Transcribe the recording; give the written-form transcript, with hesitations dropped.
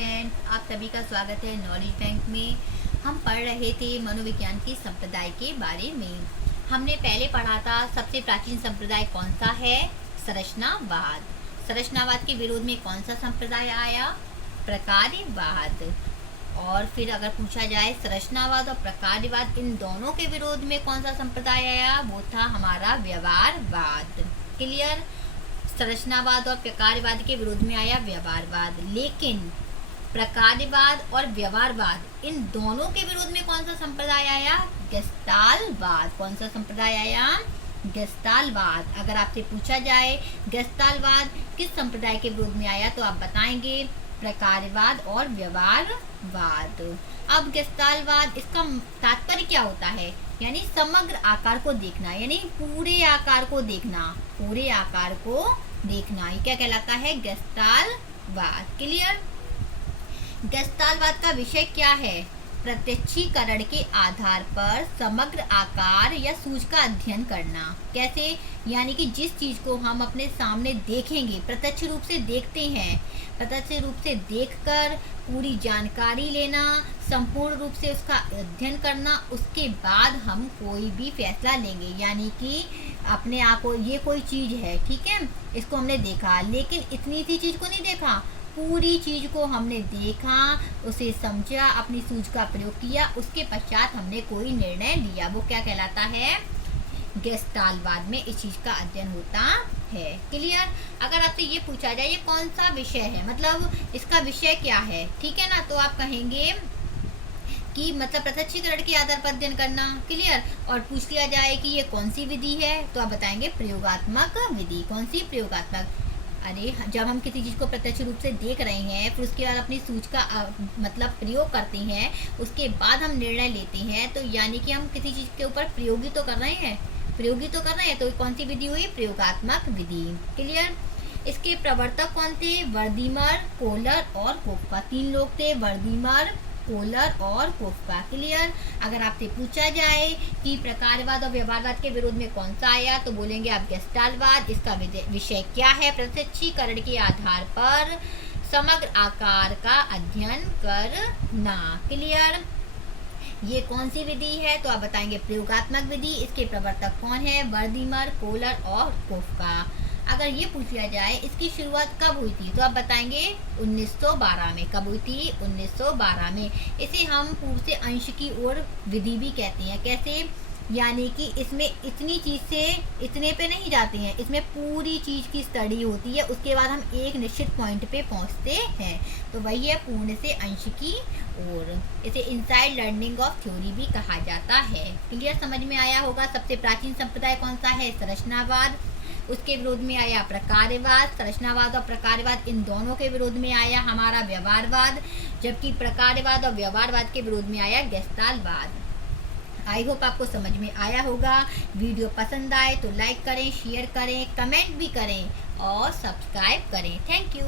Friend, आप सभी का स्वागत है नॉलेज बैंक में। हम पढ़ रहे थे मनोविज्ञान की संप्रदाय के बारे में। हमने पहले पढ़ा था सबसे प्राचीन संप्रदाय कौन सा है, संरचनावाद। संरचनावाद के विरोध में कौन सा संप्रदाय आया, प्रकार्यवाद। और फिर अगर पूछा जाए संरचनावाद और प्रकार्यवाद इन दोनों के विरोध में कौन सा संप्रदाय आया, वो था हमारा व्यवहारवाद। क्लियर। संरचनावाद और प्रकार्यवाद के विरोध में आया व्यवहारवाद, लेकिन प्रकार्यवाद और व्यवहारवाद इन दोनों के विरोध में कौन सा संप्रदाय आया, गेस्टाल्टवाद। कौन सा संप्रदाय आया, गेस्टाल्टवाद। अगर आपसे पूछा जाए गेस्टाल्टवाद किस संप्रदाय के विरोध में आया, तो आप बताएंगे प्रकार्यवाद और व्यवहारवाद। अब गेस्टाल्टवाद, इसका तात्पर्य क्या होता है, यानी समग्र आकार को देखना, यानी पूरे आकार को देखना, पूरे आकार को देखना। ये क्या कहलाता है, गेस्टाल्टवाद। क्लियर। गेस्टाल्टवाद का विषय क्या है, प्रत्यक्षीकरण के आधार पर समग्र आकार या सूझ का अध्ययन करना। कैसे, यानी कि जिस चीज को हम अपने सामने देखेंगे, प्रत्यक्ष रूप से देखते हैं, प्रत्यक्ष रूप से देखकर पूरी जानकारी लेना, संपूर्ण रूप से उसका अध्ययन करना, उसके बाद हम कोई भी फैसला लेंगे। यानी कि अपने आप को ये कोई चीज है, ठीक है, इसको हमने देखा, लेकिन इतनी सी चीज को नहीं देखा, पूरी चीज को हमने देखा, उसे समझा, अपनी सूझ का प्रयोग किया, उसके पश्चात हमने कोई निर्णय लिया, वो क्या कहलाता है, गेस्टाल्टवाद में इस चीज का अध्ययन होता है। क्लियर। अगर आपसे ये पूछा जाए ये कौन सा विषय है, मतलब इसका विषय क्या है, ठीक है ना, तो आप कहेंगे कि मतलब प्रत्यक्षीकरण के आधार पर अध्ययन करना। क्लियर। और पूछ लिया जाए कि ये कौन सी विधि है, तो आप बताएंगे प्रयोगात्मक विधि। कौन सी, प्रयोगात्मक। अरे जब हम किसी चीज़ को प्रत्यक्ष रूप से देख रहे हैं, फिर उसके बाद अपनी सूझ का मतलब प्रयोग करते हैं, उसके बाद हम निर्णय लेते हैं, तो यानी कि हम किसी चीज़ के ऊपर प्रयोग ही तो कर रहे हैं, तो कौन सी विधि हुई, प्रयोगात्मक विधि। क्लियर। इसके प्रवर्तक कौन थे, वर्दीमर, कोहलर और कोफ्का। 3 लोग थे, वर्दीमर, कोहलर और कोफ्का। क्लियर। अगर आपसे पूछा जाए कि प्रकार्यवाद और व्यवहारवाद के विरोध में कौन सा आया, तो बोलेंगे आप गेस्टाल्टवाद। इसका विषय क्या है, प्रत्यक्षीकरण के आधार पर समग्र आकार का अध्ययन करना। क्लियर। ये कौन सी विधि है, तो आप बताएंगे प्रयोगात्मक विधि। इसके प्रवर्तक कौन है, वर्दीमर, कोहलर और कोफ्का। अगर ये पूछ लिया जाए इसकी शुरुआत कब हुई थी, तो आप बताएंगे 1912 में। कब हुई थी, 1912 में। इसे हम पूर्व से अंश की ओर विधि भी कहते हैं। कैसे, यानी कि इसमें इतनी चीज से इतने पे नहीं जाते हैं, इसमें पूरी चीज की स्टडी होती है, उसके बाद हम एक निश्चित पॉइंट पे पहुंचते हैं, तो वही है पूर्ण से अंश की ओर। इसे इनसाइड लर्निंग ऑफ थ्योरी भी कहा जाता है। क्लियर, समझ में आया होगा। सबसे प्राचीन संप्रदाय कौन सा है, संरचनावाद। उसके विरोध में आया प्रकार्यवाद। संरचनावाद और प्रकार्यवाद इन दोनों के विरोध में आया हमारा व्यवहारवाद, जबकि प्रकार्यवाद और व्यवहारवाद के विरोध में आया गेस्टाल्टवाद। आई होप आपको समझ में आया होगा। वीडियो पसंद आए तो लाइक करें, शेयर करें, कमेंट भी करें और सब्सक्राइब करें। Thank you.